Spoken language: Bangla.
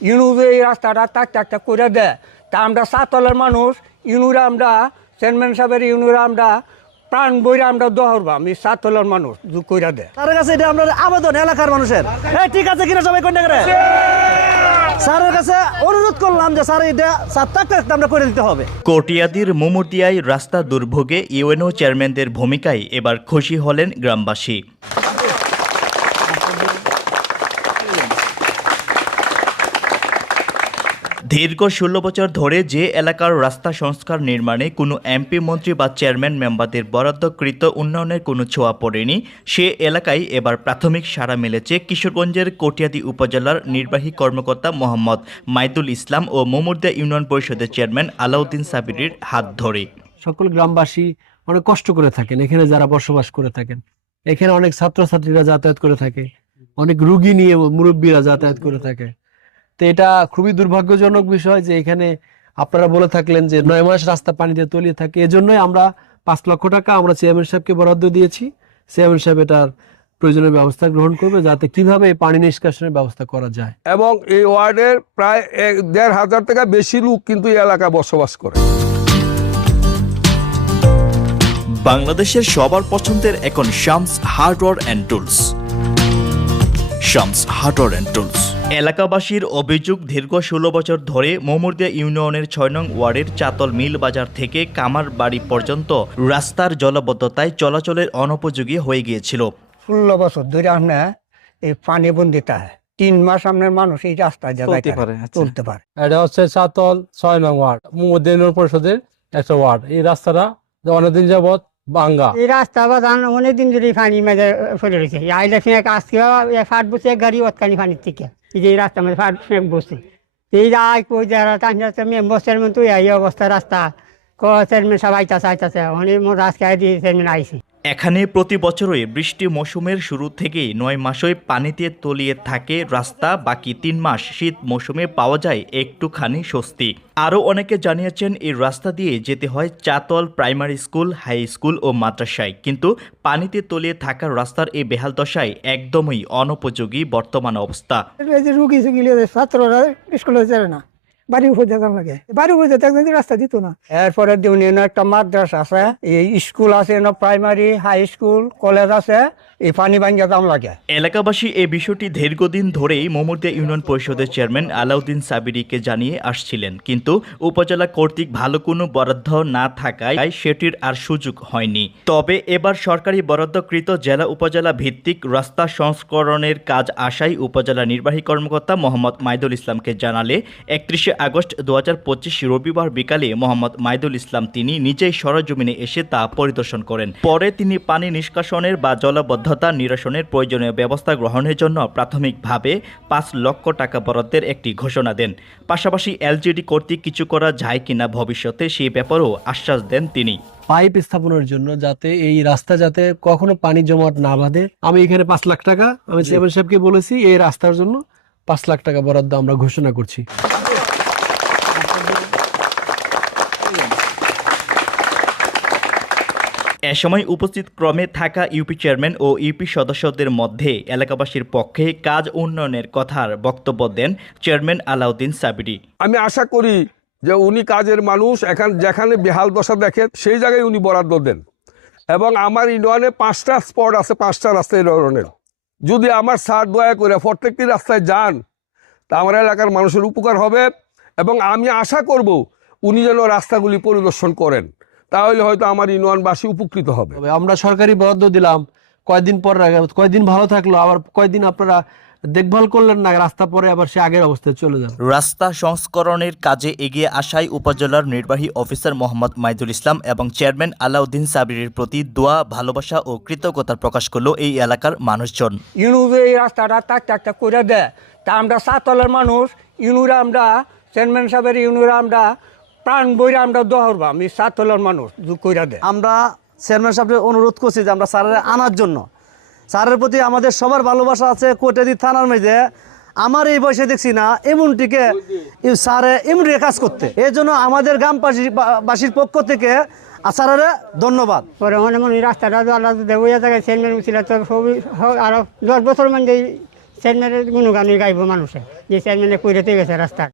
ইনু এই রাস্তাটা তাক তাক তাক করে দেয় তা আমরা সাতলের মানুষ ইনুরা আমরা চেয়ারম্যান সাহেবের ইনুরা আমরা প্রাণ বইরা আমরা দহরবাম এই সাতলের মানুষ দু কইরা দেয় স্যারের কাছে এটা আপনার আবেদন এলাকার মানুষের। হ্যাঁ ঠিক আছে কিনা সবাই কোনটা করে স্যারের কাছে অনুরোধ করলাম যে স্যার এটা স্যার তাক তাক আমরা করে দিতে হবে। কটিয়াদির মুমুরদিয়ায় রাস্তা দুর্ভোগে ইউএনও চেয়ারম্যানদের ভূমিকায় এবার খুশি হলেন গ্রামবাসী। দীর্ঘ ষোলো বছর ধরে যে এলাকার রাস্তা সংস্কার নির্মাণে কোনো এমপি মন্ত্রী বা চেয়ারম্যান মেম্বারদের বরাদ্দকৃত উন্নয়নের কোনো ছোঁয়া পড়েনি, সে এলাকায় এবার প্রাথমিক সাড়া মিলেছে কিশোরগঞ্জের কটিয়াদি উপজেলার নির্বাহী কর্মকর্তা মোহাম্মদ মাইদুল ইসলাম ও মোমুরদা ইউনিয়ন পরিষদের চেয়ারম্যান আলাউদ্দিন সাবিরির হাত ধরে। সকল গ্রামবাসী অনেক কষ্ট করে থাকেন, এখানে যারা বসবাস করে থাকেন। এখানে অনেক ছাত্রছাত্রীরা যাতায়াত করে থাকে, অনেক রুগী নিয়ে মুরব্বীরা যাতায়াত করে থাকে। তো এটা খুবই দুর্ভাগ্যজনক বিষয় যে এখানে আপনারা বলে থাকলেন যে নয় মাস রাস্তা পানিতে তলিয়ে থাকে। এজন্যই আমরা পাঁচ লক্ষ টাকা আমরা চেয়ারম্যান সাহেবকে বরাদ্দ দিয়েছি। চেয়ারম্যান সাহেব এটার প্রয়োজনীয় ব্যবস্থা গ্রহণ করবে যাতে কীভাবে এই পানি নিষ্কাশনের ব্যবস্থা করা যায়। এবং এই ওয়ার্ডের প্রায় এক দেড় হাজার থেকে বেশি লোক কিন্তু এই এলাকায় বসবাস করে। বাংলাদেশের সবার পছন্দের এখন Shams hardware and tools. Shams hardware and tools. এলাকাবাসীর অভিযোগ দীর্ঘ ষোলো বছর ধরে মোমুরদিয়া ইউনিয়নের ছয় নং ওয়ার্ডের চাতল মিল বাজার থেকে কামার বাড়ি পর্যন্ত রাস্তার জলবদ্ধতায় চলাচলের অনুপযোগী হয়ে গিয়েছিল। ষোলো বছর ধরে আমরা এই পানি বন্দিতা তিন মাস আপনার মানুষ এই রাস্তা চলতে পারে, আচ্ছা। চলতে পারে। এটা হচ্ছে সাতল ছয় নং ওয়ার্ড মুমুদ্দিন পরিষদের একটা ওয়ার্ড। এই রাস্তাটা অনেকদিন যাবৎ ভাঙ্গা এই রাস্তা বা জান, অনেকদিন ধরে পানি মাঝে ফেলে রয়েছে। আইলে ফিনে আজকে ফাট বসে এক গাড়ি অতকানি পানির থেকে। এই যে রাস্তার রাস্তা মধ্যে ফাট ফিনে বসে। এই যে আই কই যারা টান মেম্বার চেয়ারম্যান তো এই অবস্থা, রাস্তা। ক চেয়ারম্যান সব আইতাছে আইতাছে। অনেক মোট আজকে আই দিয়ে চেয়ারম্যান আইসি এখানে প্রতি বছরই বৃষ্টি মৌসুমের শুরু থেকেই নয় মাসই পানিতে তলিয়ে থাকে রাস্তা, বাকি তিন মাস শীত মৌসুমে পাওয়া যায় একটুখানি স্বস্তি। আরও অনেকে জানিয়েছেন এই রাস্তা দিয়ে যেতে হয় Chatal primary school, high school ও মাদ্রাসায়। কিন্তু পানিতে তলিয়ে থাকা রাস্তার এই বেহাল দশায় একদমই অনুপযোগী বর্তমান অবস্থা। রুগী ছাত্ররা স্কুলে না। বাড়ি উপর যেতাম লাগে বাড়ি উপর যেতে একদিন রাস্তা দিত না। এরপরে ইউনিয়নে একটা মাদ্রাসা আছে এই স্কুল আছে প্রাইমারি হাই স্কুল কলেজ আছে এই পানি ভাঙ্গা দাম লাগে। এলাকাবাসী এই বিষয়টি দীর্ঘদিন ধরেই মোমরদিয়া ইউনিয়ন পরিষদের চেয়ারম্যান আলাউদ্দিন সাবিরিকে জানিয়ে আসছিলেন। কিন্তু উপজেলা কর্তৃক ভালো কোনো বরাদ্দ না থাকায় সেটির আর সুযোগ হয়নি। তবে এবার সরকারি বরাদ্দকৃত জেলা উপজেলা ভিত্তিক রাস্তা সংস্করণের কাজ আসায় উপজেলা নির্বাহী কর্মকর্তা মোহাম্মদ মাইদুল ইসলামকে জানালে একত্রিশে আগস্ট দু রবিবার বিকালে মোহাম্মদ মাইদুল ইসলাম তিনি নিজেই সরজমিনে এসে তা পরিদর্শন করেন। পরে তিনি পানি নিষ্কাশনের বা জলবদ্ধতা নিরসনের প্রয়োজনীয় ব্যবস্থা গ্রহণের জন্য প্রাথমিকভাবে পাঁচ লক্ষ টাকা বরাদ্দের একটি ঘোষণা দেন। পাশাপাশি এলজিডি কর্তৃক কিছু করা যায় কিনা ভবিষ্যতে সেই ব্যাপারেও আশ্বাস দেন তিনি। পাইপ স্থাপনের জন্য যাতে এই রাস্তা যাতে কখনো পানি জমাট না বাঁধে, আমি এখানে পাঁচ লাখ টাকা, আমি সাহেবকে বলেছি, এই রাস্তার জন্য পাঁচ লাখ টাকা বরাদ্দ আমরা ঘোষণা করছি। এ সময় উপস্থিত ক্রমে থাকা ইউপি চেয়ারম্যান ও ইউপি সদস্যদের মধ্যে এলাকাবাসীর পক্ষে কাজ উন্নয়নের কথার বক্তব্য দেন চেয়ারম্যান আলাউদ্দিন সাবিরি। আমি আশা করি যে উনি কাজের মানুষ, এখান যেখানে বেহাল দশা দেখে সেই জায়গায় উনি বরাদ্দ দেন। এবং আমার ইউনিয়নে পাঁচটা স্পট আছে, পাঁচটা রাস্তা এই ধরনের যদি আমার সার দয়া করে প্রত্যেকটি রাস্তায় যান, তা আমার এলাকার মানুষের উপকার হবে। এবং আমি আশা করব উনি যেন রাস্তাগুলি পরিদর্শন করেন। তাহলে হয়তো আমার ইউনিয়নবাসী উপকৃত হবে। আমরা সরকারি বরাদ্দ দিলাম কয়দিন পর কয়দিন ভালো থাকল আবার কয়দিন আপনারা দেখভাল করলেন না রাস্তা পরে আবার সে আগের অবস্থায় চলে যান রাস্তা সংস্করণের কাজে এগিয়ে আসায় উপজেলার নির্বাহী অফিসার মোহাম্মদ মাইদুল ইসলাম এবং চেয়ারম্যান আলাউদ্দিন সাবিরের প্রতি দোয়া ভালোবাসা ও কৃতজ্ঞতা প্রকাশ করল এই এলাকার মানুষজন। ইনু এই রাস্তাটা তাক তাক তাক করে দেয়। তা আমরা সাতলের মানুষ ইনুরা আমরা চেয়ারম্যান সাহেবের ইনুরা আমরা প্রাণ বইরা আমরা দহরবাম এই সাতলের মানুষ দু কইরা দেয় আমরা চেয়ারম্যান সাহেবকে অনুরোধ করছি যে আমরা স্যারের আনার জন্য। স্যারের প্রতি আমাদের সবার ভালোবাসা আছে কোটাদি থানার মধ্যে। আমার এই বয়সে দেখছি না এমনটিকে এই স্যারে এমনি কাজ করতে। এই জন্য আমাদের গ্রামবাসী বাসীর পক্ষ থেকে স্যারের ধন্যবাদ। পরে মনে মনে রাস্তাটা আল্লাহ জায়গায় চেয়ারম্যান ছিল তো সবই আরও দশ বছর মানে চেয়ারম্যানের গুণগান গাইব মানুষে যে চেয়ারম্যানে কইরেতে গেছে রাস্তা